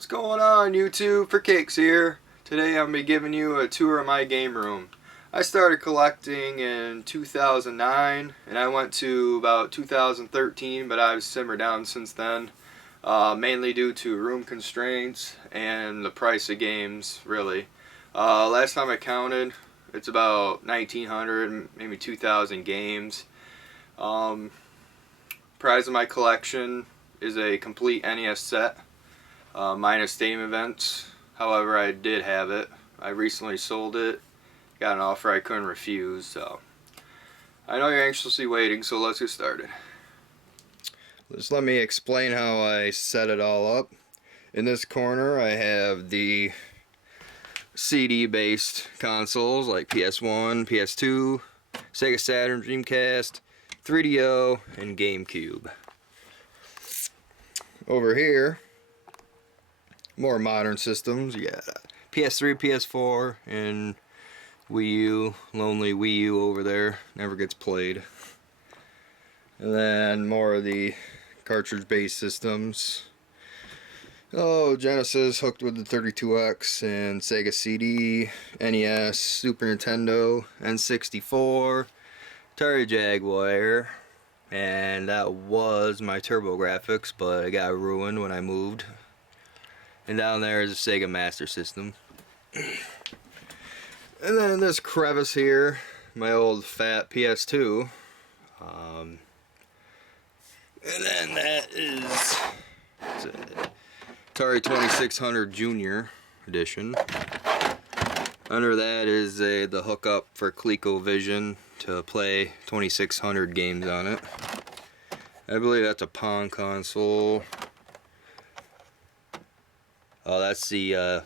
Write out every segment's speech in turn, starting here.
What's going on, YouTube? For Cakes here. Today I'm going to be giving you a tour of my game room. I started collecting in 2009 and I went to about 2013, but I've simmered down since then. Mainly due to room constraints and the price of games, really. Last time I counted, it's about 1900, maybe 2000 games. Prize of my collection is a complete NES set, minus Stadium Events. However, I did have it. I recently sold it. Got an offer I couldn't refuse, so I know you're anxiously waiting, so let's get started. Just let me explain how I set it all up. In this corner I have the CD based consoles like PS1, PS2, Sega Saturn, Dreamcast, 3DO, and GameCube. Over here, more modern systems. You got PS3, PS4, and Wii U. Lonely Wii U over there, never gets played. And then more of the cartridge based systems. Oh, Genesis hooked with the 32X and Sega CD, NES, Super Nintendo, N64, Atari Jaguar, and that was my TurboGrafx, but it got ruined when I moved. And down there is a Sega Master System. And then in this crevice here, my old fat PS2. And then that is Atari 2600 Junior Edition. Under that is the hookup for ColecoVision to play 2600 games on it. I believe that's a Pong console. Oh, that's the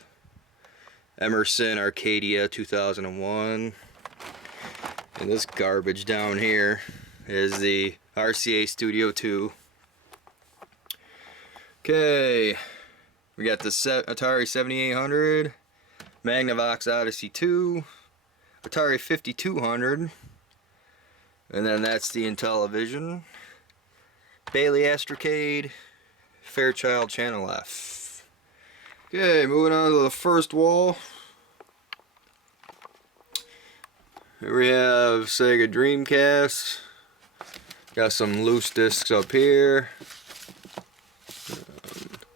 Emerson Arcadia 2001. And this garbage down here is the RCA Studio 2. Okay, we got the Atari 7800, Magnavox Odyssey 2, Atari 5200, and then that's the Intellivision, Bailey Astrocade, Fairchild Channel F. Okay, moving on to the first wall. Here we have Sega Dreamcast. Got some loose discs up here.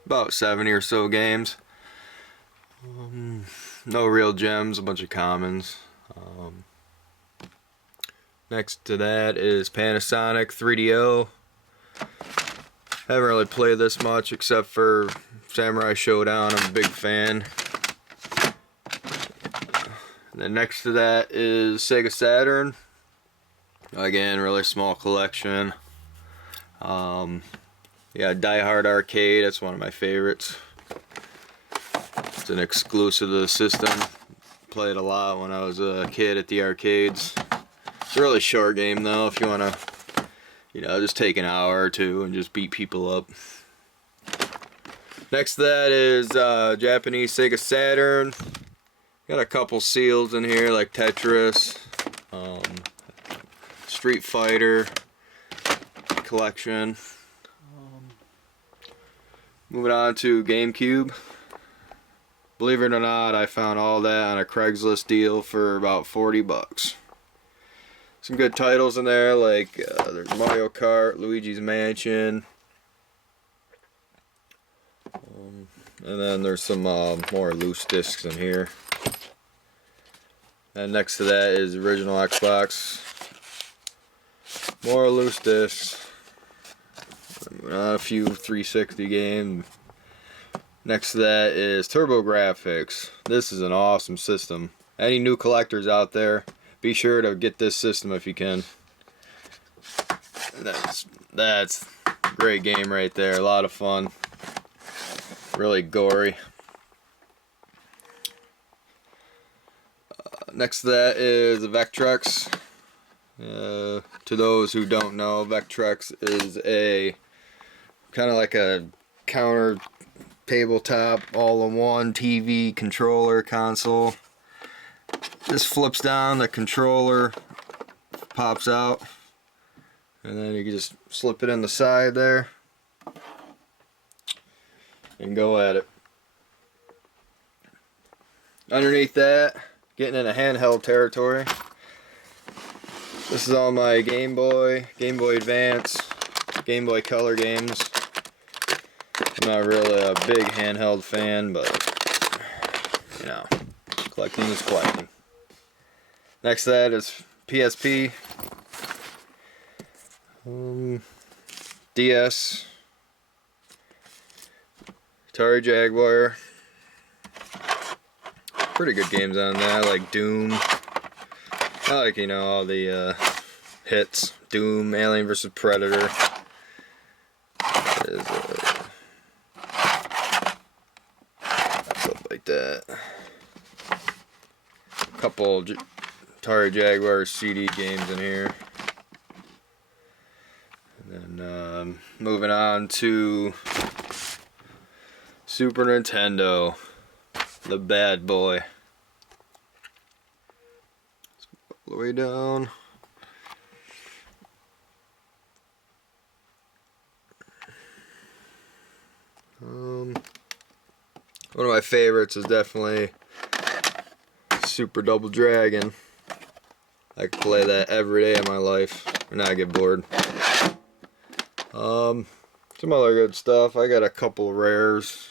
About 70 or so games. No real gems, a bunch of commons. Next to that is Panasonic 3DO. Haven't really played this much except for Samurai Showdown. I'm a big fan. And then next to that is Sega Saturn. Again, really small collection. Yeah, Die Hard Arcade, that's one of my favorites. It's an exclusive to the system. Played a lot when I was a kid at the arcades. It's a really short game though, if you want to, just take an hour or two and just beat people up. Next to that is Japanese Sega Saturn. Got a couple seals in here like Tetris, Street Fighter collection. Moving on to GameCube. Believe it or not, I found all that on a Craigslist deal for about 40 bucks. Some good titles in there, like there's Mario Kart, Luigi's Mansion, and then there's some more loose discs in here. And next to that is original Xbox. More loose discs. A few 360 games. Next to that is TurboGrafx. This is an awesome system. Any new collectors out there, be sure to get this system if you can. That's a great game right there. A lot of fun. Really gory. Next to that is the Vectrex. To those who don't know, Vectrex is a kind of like a counter tabletop all-in-one TV controller console. This flips down, the controller pops out, and then you can just slip it in the side there and go at it. Underneath that, getting into handheld territory. This is all my Game Boy, Game Boy Advance, Game Boy Color games. I'm not really a big handheld fan, but you know, collecting is collecting. Next to that is PSP, DS, Atari Jaguar. Pretty good games on that, like Doom. I like, you know, all the hits. Doom, Alien vs. Predator. Is, stuff like that. A couple Atari Jaguar CD games in here. And then moving on to Super Nintendo. The bad boy. All the way down. One of my favorites is definitely Super Double Dragon. I could play that every day of my life and not get bored. Some other good stuff. I got a couple rares,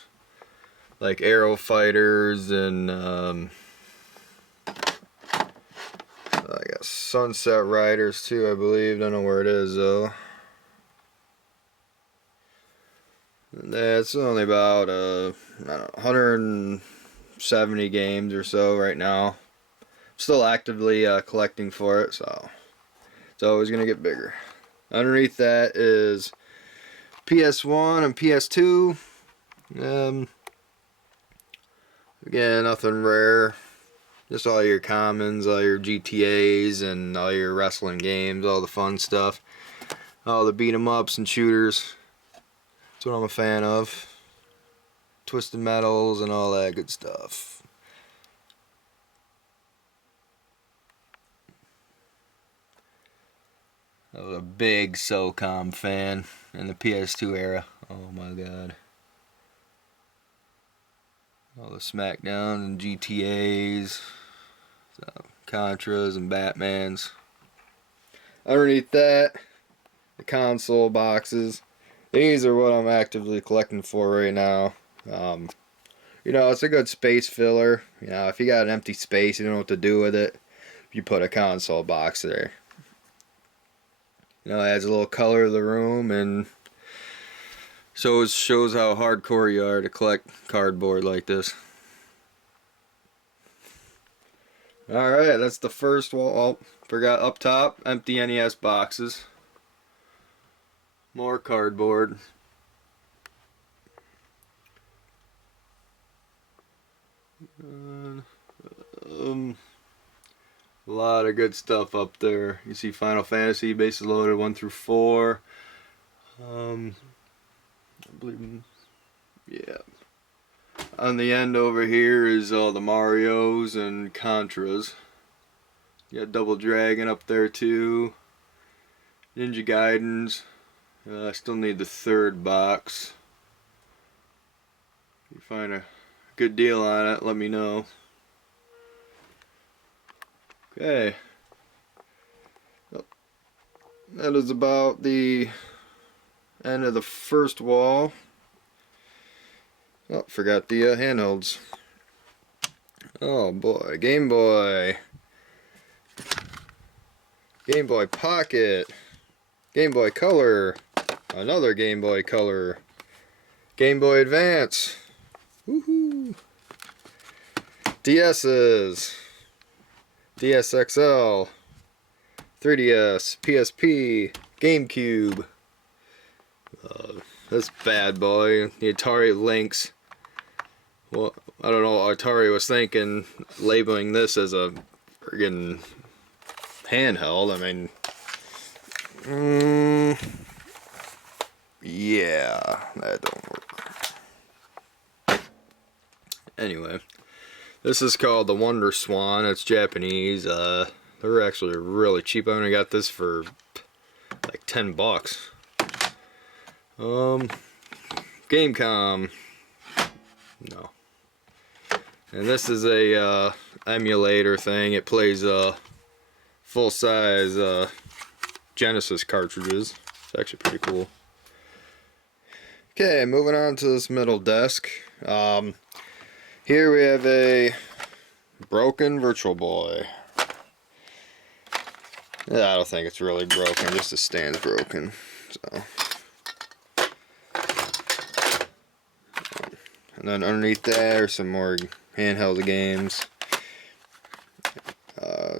like Aero Fighters, and I got Sunset Riders too, I believe. Don't know where it is though. It's only about I don't know, 170 games or so right now. I'm still actively collecting for it, so it's always gonna get bigger. Underneath that is PS1 and PS2. Again, nothing rare. Just all your commons, all your GTAs, and all your wrestling games, all the fun stuff. All the beat 'em ups and shooters. That's what I'm a fan of. Twisted Metals and all that good stuff. I was a big SOCOM fan in the PS2 era. Oh my god. All the SmackDowns and GTAs, Contras and Batmans. Underneath that, the console boxes. These are what I'm actively collecting for right now. You know, it's a good space filler. You know, if you got an empty space, you don't know what to do with it, you put a console box there. You know, it adds a little color to the room, and so it shows how hardcore you are to collect cardboard like this. Alright, that's the first wall. Oh, forgot up top, empty NES boxes. More cardboard. A lot of good stuff up there. You see Final Fantasy, bases loaded 1 through 4. I believe, yeah. On the end over here is all the Marios and Contras. You got Double Dragon up there too. Ninja Gaidens. I still need the third box. If you find a good deal on it, let me know. Okay. That is about the end of the first wall. Oh, forgot the handhelds. Oh boy, Game Boy. Game Boy Pocket. Game Boy Color. Another Game Boy Color. Game Boy Advance. Woohoo! DS's. DS XL. 3DS. PSP. GameCube. This bad boy. The Atari Lynx. Well, I don't know what Atari was thinking labeling this as a friggin' handheld. I mean, yeah, that don't work. Anyway, this is called the Wonder Swan. It's Japanese. They're actually really cheap. I only got this for like $10. Gamecom. No. And this is a emulator thing. It plays full-size Genesis cartridges. It's actually pretty cool. Okay, moving on to this middle desk. Here we have a broken Virtual Boy. Yeah, I don't think it's really broken, just the stand's broken. So, and then underneath there are some more handheld games.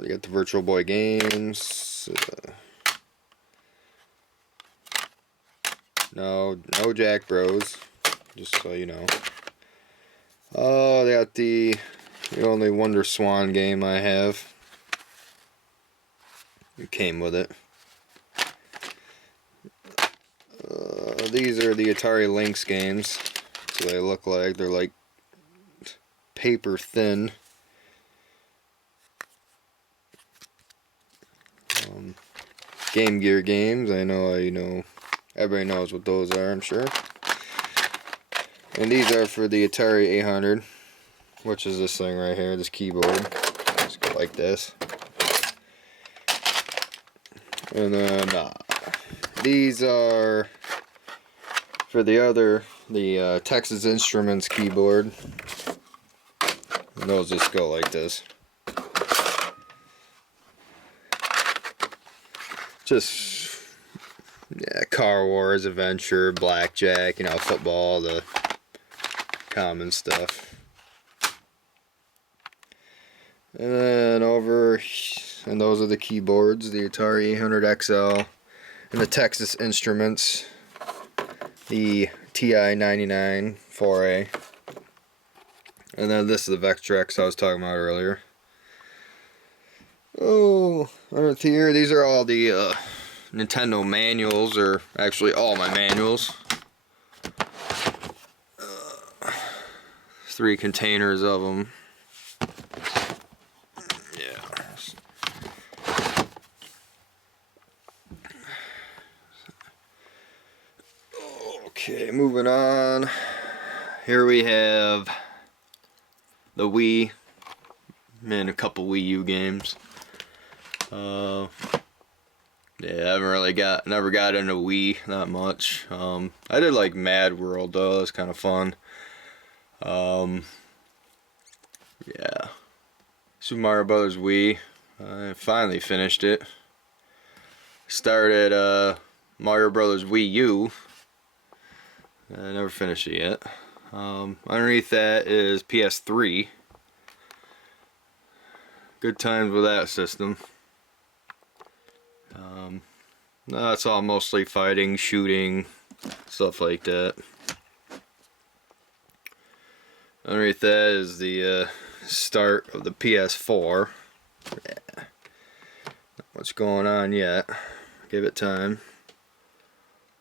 You got the Virtual Boy games. No Jack Bros, just so you know. Oh, they got the only Wonder Swan game I have. It came with it. These are the Atari Lynx games. That's what they look like. They're like paper thin. Game Gear games. I know, everybody knows what those are, I'm sure. And these are for the Atari 800, which is this thing right here, this keyboard. Just go like this. And then these are for the Texas Instruments keyboard. And those just go like this. Just, yeah, Car Wars, Adventure, Blackjack, football, the common stuff. And then and those are the keyboards, the Atari 800 XL, and the Texas Instruments, the TI-99 4A. And then this is the Vectrex I was talking about earlier. Oh, underneath here, these are all the Nintendo manuals, or actually all my manuals. 3 containers of them. Yeah. Okay, moving on. Here we have the Wii and a couple Wii U games. Yeah, I haven't really never got into Wii that much. I did like Mad World though, it was kind of fun. Yeah. Super Mario Bros. Wii, I finally finished it. Started Mario Bros. Wii U. I never finished it yet. Underneath that is PS3. Good times with that system. No, it's all mostly fighting, shooting, stuff like that. Underneath that is the start of the PS4. Yeah. Not much going on yet. Give it time.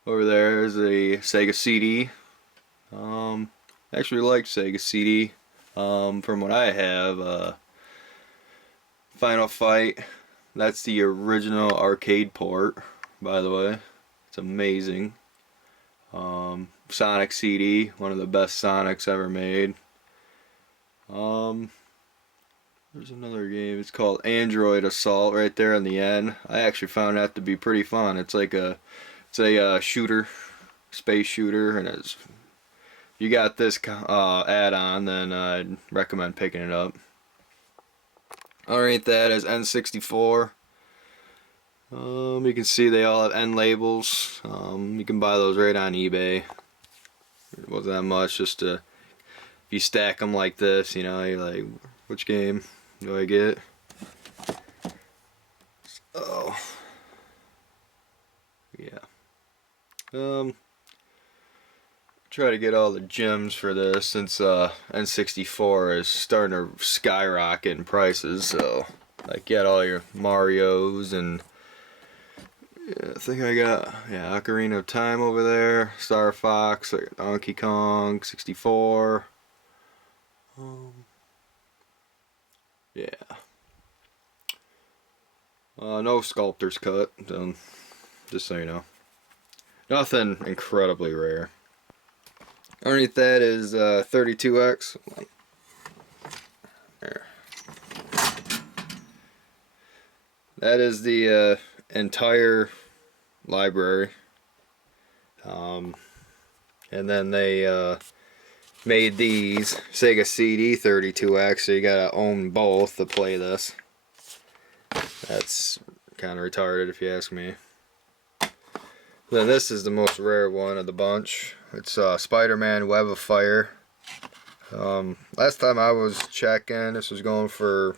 Over there is a Sega CD. Actually like Sega CD. From what I have, Final Fight. That's the original arcade port, by the way. It's amazing. Sonic CD, one of the best Sonics ever made. There's another game. It's called Android Assault right there in the end. I actually found that to be pretty fun. It's like a shooter, space shooter, and if you got this add-on, then I'd recommend picking it up. Underneath that is N64. You can see they all have N labels. You can buy those right on eBay. It wasn't that much, just if you stack them like this, you're like, which game do I get? Oh, yeah. Try to get all the gems for this since N64 is starting to skyrocket in prices. So, like, get all your Marios and yeah, I think I got Ocarina of Time over there, Star Fox, Donkey Kong 64. Yeah. No Sculptor's Cut, just so you know. Nothing incredibly rare. Underneath that is 32X. that is the entire library. And then they made these Sega CD 32X, so you gotta own both to play this. That's kind of retarded if you ask me. Then this is the most rare one of the bunch. It's Spider-Man Web of Fire. Last time I was checking, this was going for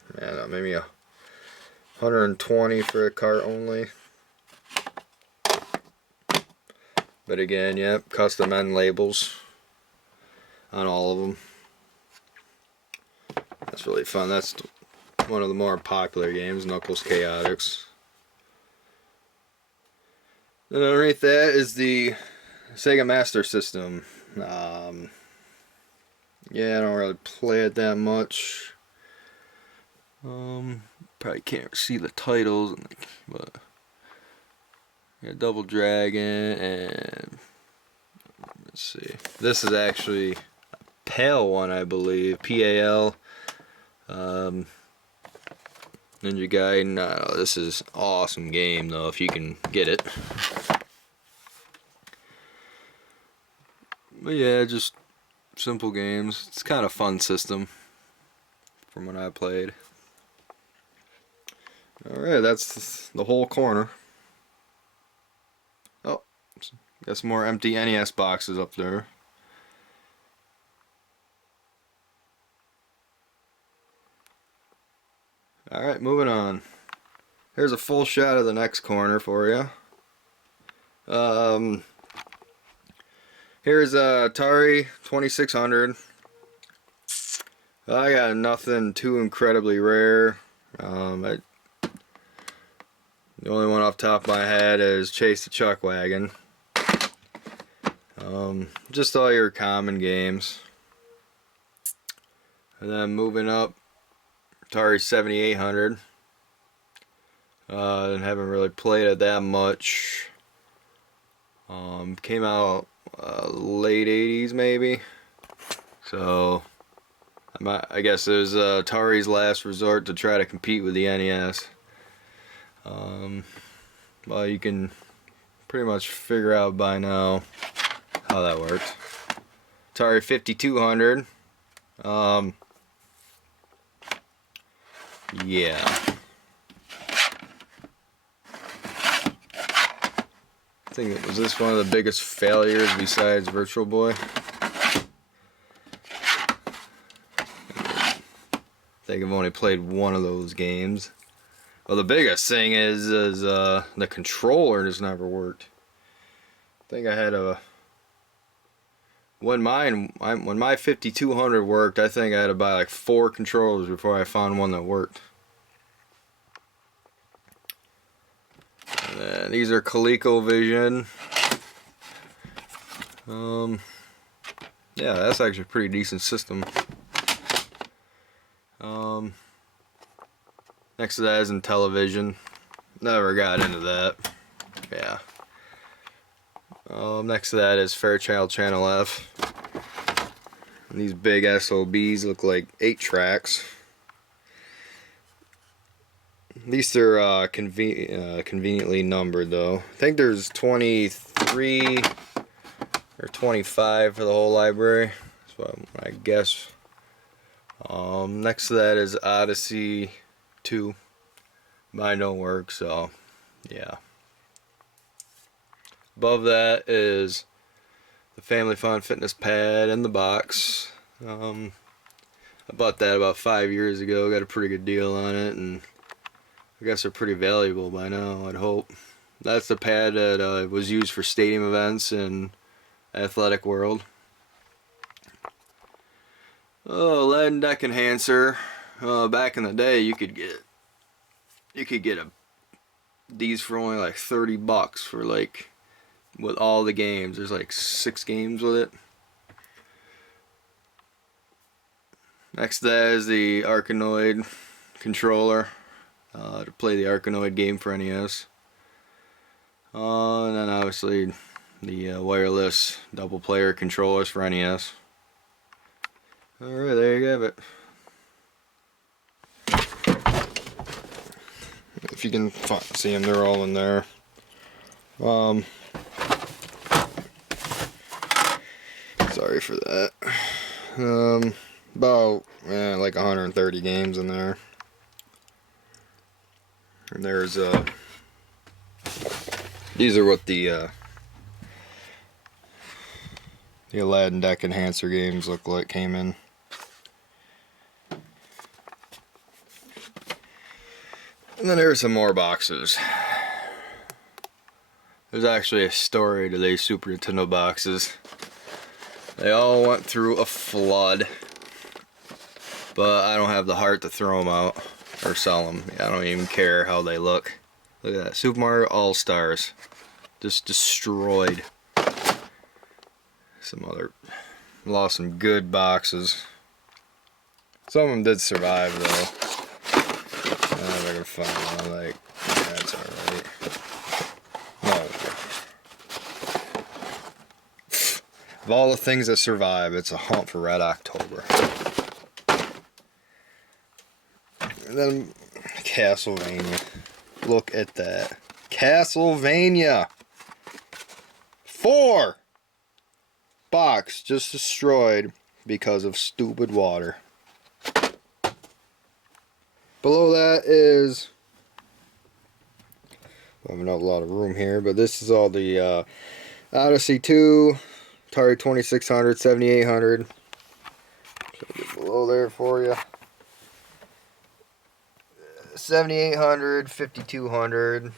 maybe 120 for a cart only. But again, yep, custom end labels on all of them. That's really fun. That's one of the more popular games, Knuckles Chaotix. Then underneath that is the Sega Master System. Yeah, I don't really play it that much. Probably can't see the titles, but yeah, Double Dragon, and let's see. This is actually a PAL one, I believe. PAL. Ninja Gaiden. No, this is an awesome game though, if you can get it. But yeah, just simple games. It's kind of fun system from when I played. Alright, that's the whole corner. Oh, got some more empty NES boxes up there. Alright, moving on. Here's a full shot of the next corner for you. Here's Atari 2600. I got nothing too incredibly rare. The only one off the top of my head is Chase the Chuck Wagon. Just all your common games. And then moving up, Atari 7800. Haven't really played it that much. Came out late 80s maybe. So I guess it was Atari's last resort to try to compete with the NES. Well, you can pretty much figure out by now how that works. Atari 5200. Yeah. I think, was this one of the biggest failures besides Virtual Boy? I think I've only played one of those games. Well, the biggest thing is the controller just never worked. I think I had when my 5200 worked, I think I had to buy like 4 controllers before I found one that worked. And then these are ColecoVision. Yeah, that's actually a pretty decent system. Next to that is Intellivision. Never got into that. Yeah. Next to that is Fairchild Channel F. And these big SOBs look like 8 tracks. These are conveniently numbered though. I think there's 23 or 25 for the whole library. That's what I guess. Next to that is Odyssey 2. Mine don't work, so yeah. Above that is the Family Fun Fitness Pad in the box. I bought that about 5 years ago. Got a pretty good deal on it, and I guess they're pretty valuable by now, I'd hope. That's the pad that was used for stadium events in Athletic World. Oh, lead and deck enhancer. Back in the day, you could get these for only like $30 for like with all the games. There's like 6 games with it. Next to that is the Arkanoid controller to play the Arkanoid game for NES. And then obviously the wireless double player controllers for NES. Alright, there you have it. if you can see them, they're all in there. Sorry for that. About like 130 games in there. And there's these are what the Aladdin Deck Enhancer games look like, came in. And then there's some more boxes. There's actually a story to these Super Nintendo boxes. They all went through a flood, but I don't have the heart to throw them out or sell them. I don't even care how they look. Look at that, Super Mario All-Stars, just destroyed. Lost some good boxes. Some of them did survive though. I'm not gonna find one. Like, that's alright. No. Of all the things that survive, it's a hunt for Red October. And then Castlevania. Look at that. Castlevania 4 box just destroyed because of stupid water. Below that is, I have not a lot of room here, but this is all the Odyssey 2, Atari 2600, 7800. So get below there for you. 7800, 5200.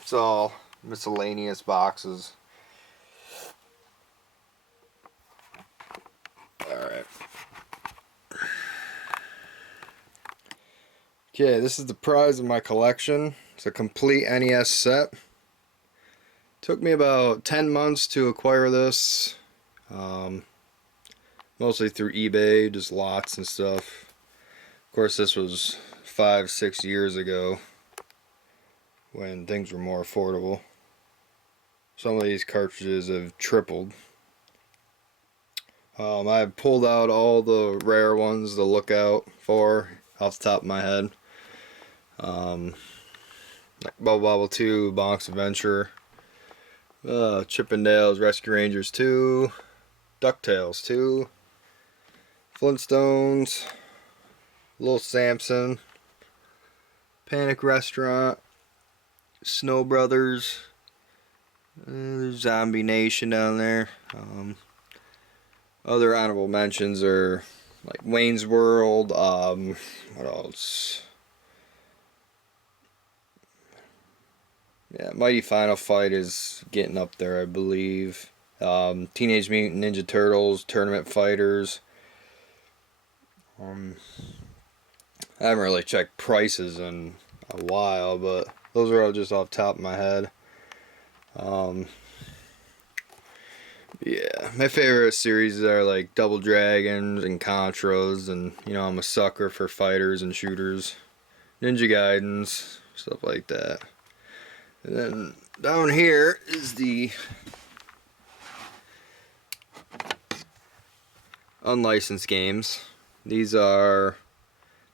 It's all miscellaneous boxes. Alright. Okay, this is the prize of my collection. It's a complete NES set. Took me about 10 months to acquire this. Mostly through eBay, just lots and stuff. Of course, this was 5-6 years ago when things were more affordable. Some of these cartridges have tripled. I've pulled out all the rare ones to look out for off the top of my head. Like Bubble Bobble 2, Bonk's Adventure, Chip 'n Dale's Rescue Rangers 2, DuckTales 2, Flintstones, Little Samson, Panic Restaurant, Snow Brothers, there's Zombie Nation down there. Other honorable mentions are like Wayne's World, what else? Yeah, Mighty Final Fight is getting up there, I believe. Teenage Mutant Ninja Turtles, Tournament Fighters. I haven't really checked prices in a while, but those are all just off the top of my head. Yeah, my favorite series are like Double Dragons and Contras, and you know, I'm a sucker for fighters and shooters. Ninja Gaidens, stuff like that. And then down here is the unlicensed games. These are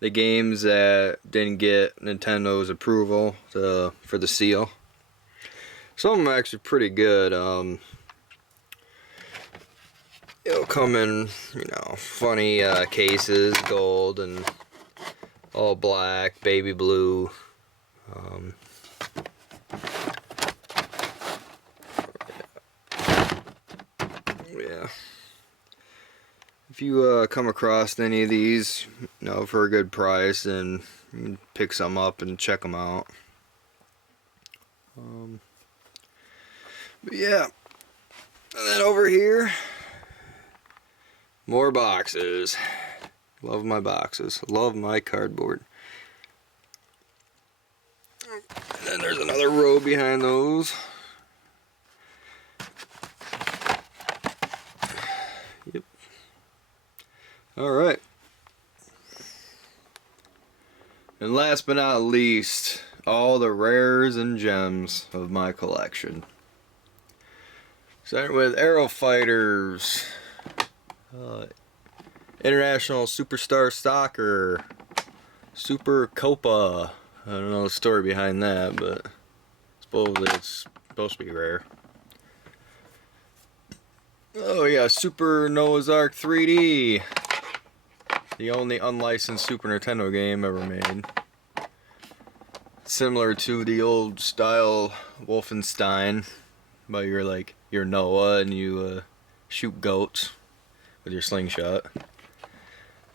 the games that didn't get Nintendo's approval for the seal. Some of them are actually pretty good. It'll come in, you know, funny cases, gold and all black, baby blue. Yeah. If you come across any of these, you know, for a good price, then you can pick some up and check them out. But yeah. And then over here, more boxes. Love my boxes. Love my cardboard. And then there's another row behind those. Yep. Alright. And last but not least, all the rares and gems of my collection. Starting with Aero Fighters. International Superstar Soccer, Super Copa, I don't know the story behind that, but supposedly it's supposed to be rare. Oh yeah, Super Noah's Ark 3D. The only unlicensed Super Nintendo game ever made. Similar to the old style Wolfenstein, but you're Noah and you shoot goats with your slingshot.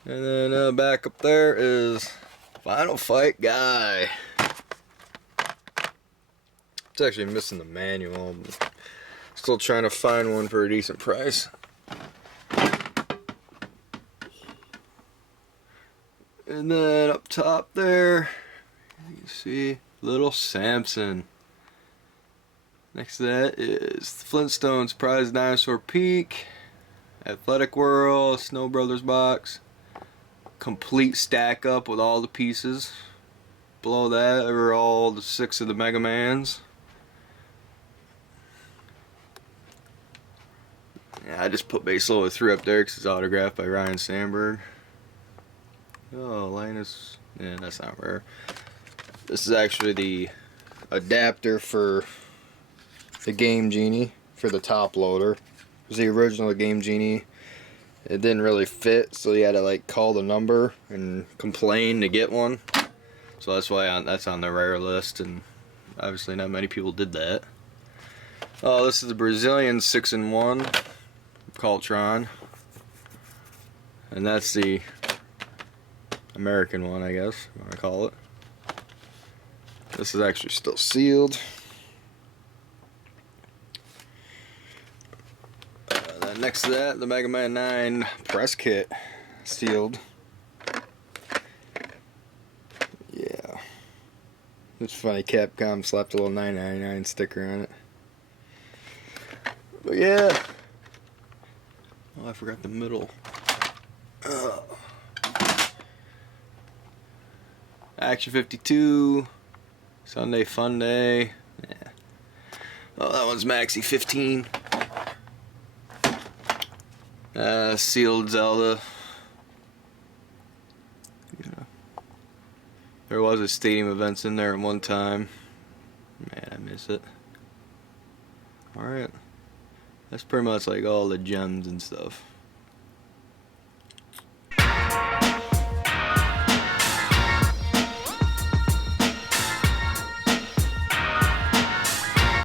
And then back up there is Final Fight Guy. It's actually missing the manual. Still trying to find one for a decent price. And then up top there, you see Little Samson. Next to that is Flintstones Prize Dinosaur Peak, Athletic World, Snow Brothers box. Complete stack up with all the pieces. Below that are all the 6 of the Mega Mans. Yeah, I just put Base Loader 3 up there because it's autographed by Ryan Sandberg. Oh, Linus. Yeah, that's not rare. This is actually the adapter for the Game Genie for the top loader. It was the original Game Genie. It didn't really fit, so you had to like call the number and complain to get one. So that's why that's on the rare list, and obviously not many people did that. Oh, this is the Brazilian 6-in-1 Caltron, and that's the American one, I guess you want to call it. This is actually still sealed. Then next to that, the Mega Man 9 press kit, sealed. Yeah, it's funny. Capcom slapped a little 999 sticker on it. But yeah. Oh, I forgot the middle. Action 52, Sunday Fun Day. Yeah. Oh, that one's Maxi 15. Sealed Zelda. Yeah. There was a Stadium Events in there at one time. Man, I miss it. Alright. That's pretty much like all the gems and stuff.